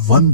$1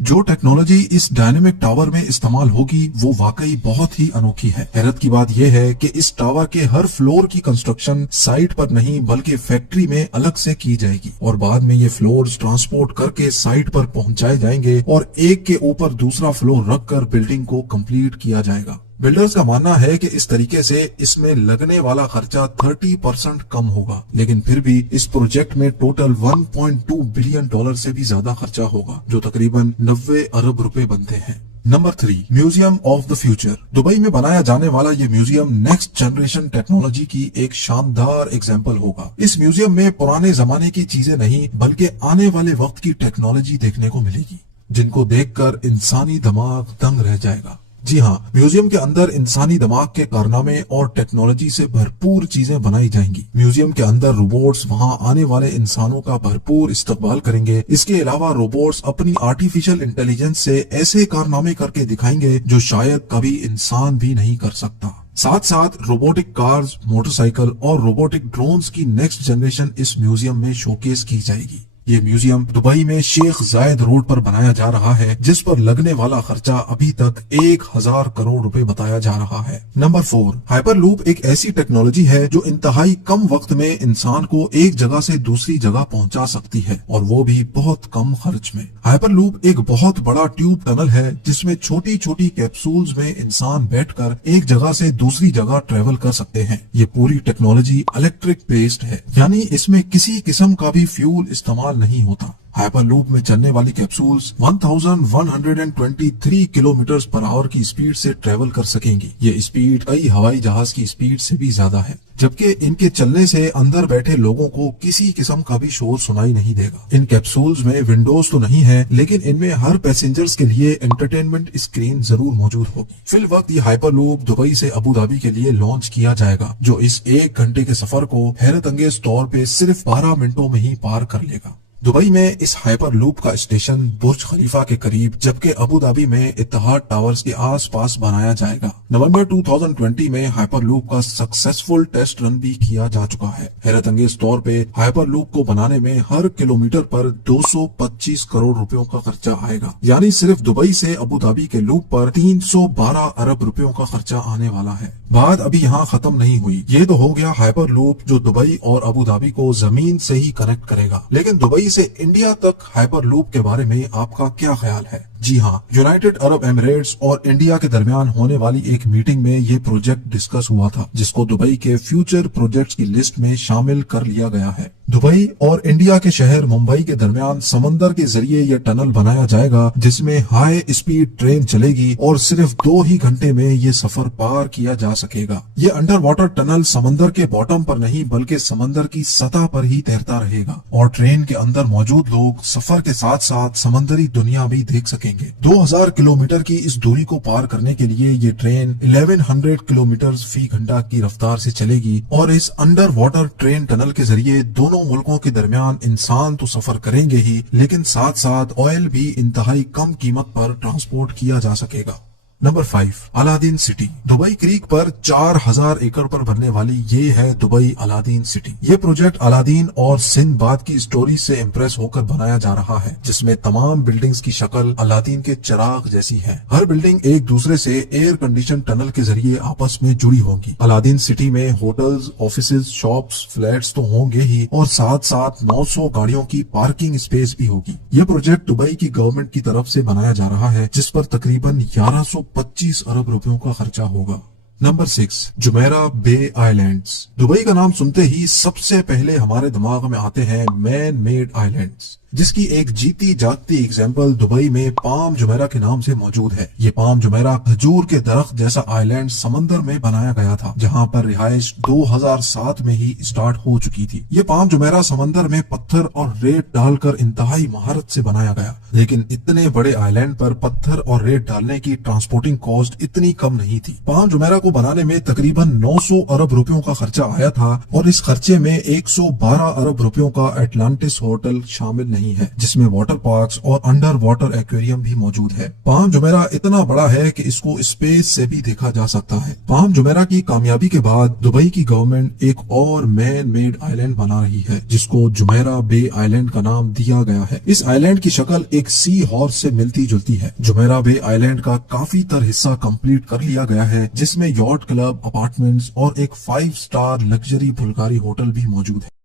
جو ٹیکنالوجی اس dynamic tower میں استعمال ہوگی وہ واقعی بہت ہی انوکھی ہے۔ حیرت کی بات یہ ہے کہ اس ٹاور کے ہر فلور کی کنسٹرکشن سائٹ پر نہیں بلکہ فیکٹری میں الگ سے کی جائے گی، اور بعد میں یہ فلورز ٹرانسپورٹ کر کے سائٹ پر پہنچائے جائیں گے اور ایک کے اوپر دوسرا فلور رکھ کر بلڈنگ کو کمپلیٹ کیا جائے گا۔ بلڈرز کا ماننا ہے کہ اس طریقے سے اس میں لگنے والا خرچہ 30% کم ہوگا، لیکن پھر بھی اس پروجیکٹ میں ٹوٹل $1.2 بلین سے بھی زیادہ خرچہ ہوگا، جو تقریباً 90 ارب روپے بنتے ہیں۔ Number 3، museum of the future. Dubai میں بنایا جانے والا یہ میوزیم نیکسٹ جنریشن ٹیکنالوجی کی ایک شاندار ایگزامپل ہوگا۔ اس میوزیم میں پرانے زمانے کی چیزیں نہیں بلکہ آنے والے وقت کی ٹیکنالوجی دیکھنے کو ملے گی، جن کو دیکھ کر انسانی دماغ دنگ رہ جائے گا۔ جی ہاں، میوزیم کے اندر انسانی دماغ کے کارنامے اور ٹیکنالوجی سے بھرپور چیزیں بنائی جائیں گی۔ میوزیم کے اندر روبوٹس وہاں آنے والے انسانوں کا بھرپور استقبال کریں گے۔ اس کے علاوہ روبوٹس اپنی آرٹیفیشل انٹیلیجنس سے ایسے کارنامے کر کے دکھائیں گے جو شاید کبھی انسان بھی نہیں کر سکتا۔ ساتھ ساتھ روبوٹک کارز، موٹر سائیکل اور روبوٹک ڈرونز کی نیکسٹ جنریشن اس میوزیم میں شوکیس کی جائے گی۔ یہ میوزیم دبئی میں شیخ زاید روڈ پر بنایا جا رہا ہے، جس پر لگنے والا خرچہ ابھی تک 1000 کروڑ روپے بتایا جا رہا ہے۔ نمبر 4، ہائپر لوپ ایک ایسی ٹیکنالوجی ہے جو انتہائی کم وقت میں انسان کو ایک جگہ سے دوسری جگہ پہنچا سکتی ہے، اور وہ بھی بہت کم خرچ میں۔ ہائپر لوپ ایک بہت بڑا ٹیوب ٹنل ہے جس میں چھوٹی چھوٹی کیپسولز میں انسان بیٹھ کر ایک جگہ سے دوسری جگہ ٹریول کر سکتے ہیں۔ یہ پوری ٹیکنالوجی الیکٹرک بیسڈ ہے، یعنی اس میں کسی قسم کا بھی فیول استعمال نہیں ہوتا۔ ہائپر لوپ میں چلنے والی کیپسولز 1123 کلومیٹر پر آور کی اسپیڈ سے ٹریول کر سکیں گی۔ یہ اسپیڈ کئی ہوائی جہاز کی اسپیڈ سے بھی زیادہ ہے، جبکہ ان کے چلنے سے اندر بیٹھے لوگوں کو کسی قسم کا بھی شور سنائی نہیں دے گا۔ ان کیپسولز میں ونڈوز تو نہیں ہے، لیکن ان میں ہر پیسنجرز کے لیے انٹرٹینمنٹ اسکرین ضرور موجود ہوگی۔ فی الوقت یہ ہائپر لوپ دبئی سے ابوظہبی کے لیے لانچ کیا جائے گا، جو اس 1 گھنٹے کے سفر کو حیرت انگیز طور پہ صرف 12 منٹوں میں ہی پار کر لے گا۔ دبئی میں اس ہائپر لوپ کا اسٹیشن برج خلیفہ کے قریب، جبکہ ابوظہبی میں اتحاد ٹاورز کے آس پاس بنایا جائے گا۔ نومبر 2020 میں ہائپر لوپ کا سکسیسفل ٹیسٹ رن بھی کیا جا چکا ہے۔ حیرت انگیز طور پہ ہائپر لوپ کو بنانے میں ہر کلومیٹر پر 225 کروڑ روپیوں کا خرچہ آئے گا، یعنی صرف دبئی سے ابوظہبی کے لوپ پر 312 ارب روپیوں کا خرچہ آنے والا ہے۔ بات ابھی یہاں ختم نہیں ہوئی۔ یہ تو ہو گیا ہائپر لوپ جو دبئی اور ابوظہبی کو زمین سے ہی کنیکٹ کرے گا، لیکن دبئی سے انڈیا تک ہائپر لوپ کے بارے میں آپ کا کیا خیال ہے؟ جی ہاں، یونائٹڈ عرب ایمریٹس اور انڈیا کے درمیان ہونے والی ایک میٹنگ میں یہ پروجیکٹ ڈسکس ہوا تھا، جس کو دبئی کے فیوچر پروجیکٹس کی لسٹ میں شامل کر لیا گیا ہے۔ دبئی اور انڈیا کے شہر ممبئی کے درمیان سمندر کے ذریعے یہ ٹنل بنایا جائے گا، جس میں ہائی اسپیڈ ٹرین چلے گی اور صرف 2 ہی گھنٹے میں یہ سفر پار کیا جا سکے گا۔ یہ انڈر واٹر ٹنل سمندر کے باٹم پر نہیں بلکہ سمندر کی سطح پر ہی تیرتا رہے گا، اور ٹرین کے اندر موجود لوگ سفر کے ساتھ ساتھ سمندری دنیا بھی دیکھ سکیں گے۔ 2000 کلومیٹر کی اس دوری کو پار کرنے کے لیے یہ ٹرین 1100 کلومیٹر فی گھنٹہ کی رفتار سے چلے گی، اور اس انڈر واٹر ٹرین ٹنل کے ذریعے دونوں ملکوں کے درمیان انسان تو سفر کریں گے ہی، لیکن ساتھ ساتھ آئل بھی انتہائی کم قیمت پر ٹرانسپورٹ کیا جا سکے گا۔ Number 5، Aladdin city. Dubai creek پر 4000 ایکڑ پر بننے والی یہ ہے دبئی الادین سٹی۔ یہ پروجیکٹ الادین اور سندھ باد کی سٹوری سے امپریس ہو کر بنایا جا رہا ہے، جس میں تمام بلڈنگز کی شکل الادین کے چراغ جیسی ہے۔ ہر بلڈنگ ایک دوسرے سے ایئر کنڈیشن ٹنل کے ذریعے آپس میں جڑی ہوگی۔ الادین سٹی میں ہوٹلز، آفیسز، شاپس، فلیٹس تو ہوں گے ہی، اور ساتھ ساتھ 900 گاڑیوں کی پارکنگ اسپیس بھی ہوگی۔ یہ پروجیکٹ دبئی کی گورنمنٹ کی طرف سے بنایا جا رہا ہے، جس پر تقریباً 1125 ارب روپیوں کا خرچہ ہوگا۔ نمبر 6، جمیرہ بے آئی لینڈز۔ دبئی کا نام سنتے ہی سب سے پہلے ہمارے دماغ میں آتے ہیں مین میڈ آئی لینڈز، جس کی ایک جیتی جاگتی ایگزامپل دبئی میں پام جمیرہ کے نام سے موجود ہے۔ یہ پام جمیرہ کھجور کے درخت جیسا آئی لینڈ سمندر میں بنایا گیا تھا، جہاں پر رہائش 2007 میں ہی اسٹارٹ ہو چکی تھی۔ یہ پام جمیرہ سمندر میں پتھر اور ریت ڈال کر انتہائی مہارت سے بنایا گیا، لیکن اتنے بڑے آئی لینڈ پر پتھر اور ریت ڈالنے کی ٹرانسپورٹنگ کاسٹ اتنی کم نہیں تھی۔ پام جمیرہ کو بنانے میں تقریباً 900 ارب روپیوں کا خرچہ آیا تھا، اور اس خرچے میں 112 ارب روپیوں کا اٹلانٹس ہوٹل شامل نہیں ہے جس میں واٹر پارکس اور انڈر واٹر ایکویریم بھی موجود ہے۔ پام جمیرہ اتنا بڑا ہے کہ اس کو اسپیس سے بھی دیکھا جا سکتا ہے۔ پام جمیرہ کی کامیابی کے بعد دبئی کی گورنمنٹ ایک اور مین میڈ آئلینڈ بنا رہی ہے جس کو جمیرہ بے آئلینڈ کا نام دیا گیا ہے۔ اس آئلینڈ کی شکل ایک سی ہارس سے ملتی جلتی ہے۔ جمیرہ بے آئلینڈ کا کافی تر حصہ کمپلیٹ کر لیا گیا ہے جس میں یاٹ کلب، اپارٹمنٹس اور ایک 5 اسٹار لگژری بلغاری ہوٹل بھی موجود ہے۔